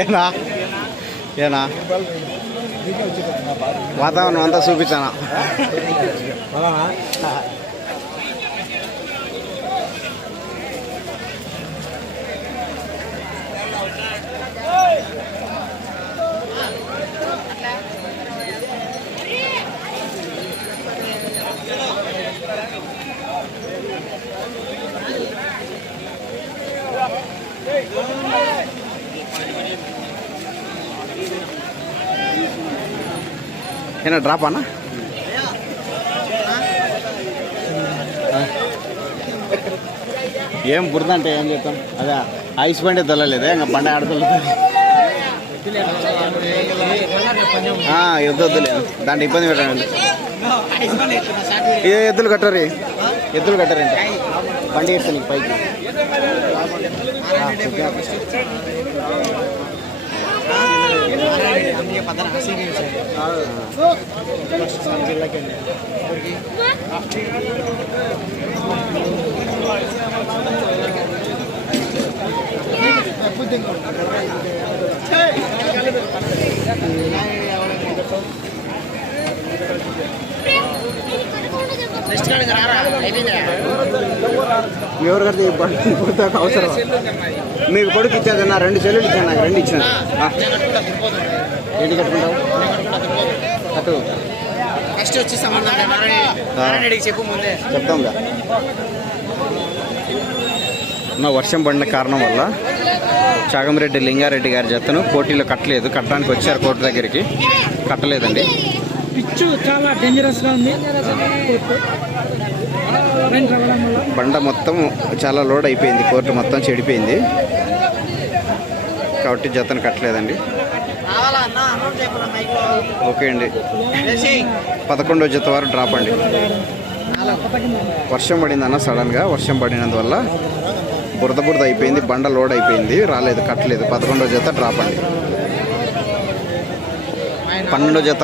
ఏనా? ఏనా? వాతావరణం అంతా చూపించానా? ఏనా డ్రాప్ అన్నా? ఏం బురద అంటే ఏం చెప్తాం అదే ఐస్ బండి దొల్లలేదే ఇంకా బండి ఆడదొల్లుతుంది ఎద్దు వద్దులే దాంట్లో ఇబ్బంది పెట్టండి ఏ ఎద్దులు కట్టరు ఎద్దులు కట్టరు ఇంకా బండి ఎత్తు నీకు పైకి ఆ, చెప్పా. అయిపోయిందా ఎవరు కడితే కొడుకు అవసరం? మీకు కొడుకు ఇచ్చేది నా రెండు చెల్లెలు ఇచ్చాను నాకు రెండు ఇచ్చాను. ఏంటి కట్టుకుంటావు? కట్టు. నెక్స్ట్ వచ్చి చెప్పు ముందే. చెప్తాంగా నా వర్షం పడిన కారణం వల్ల చాగంరెడ్డి లింగారెడ్డి గారి జతను పోటీలో కట్టలేదు. కట్టడానికి వచ్చారు కోర్టు దగ్గరికి. కట్టలేదండి. పిచ్చు చాలా డేంజరస్గా ఉంది బండ మొత్తం చాలా లోడ్ అయిపోయింది కోర్టు మొత్తం చెడిపోయింది. కాబట్టి జతను కట్టలేదండి. ఓకే అండి. పదకొండో జత వారు డ్రాప్ అండి. వర్షం పడిందన్న సడన్గా వర్షం పడినందువల్ల బురద బురద అయిపోయింది బండ లోడ్ అయిపోయింది రాలేదు కట్టలేదు. పదకొండో జత డ్రాప్ అండి. పన్నెండో జత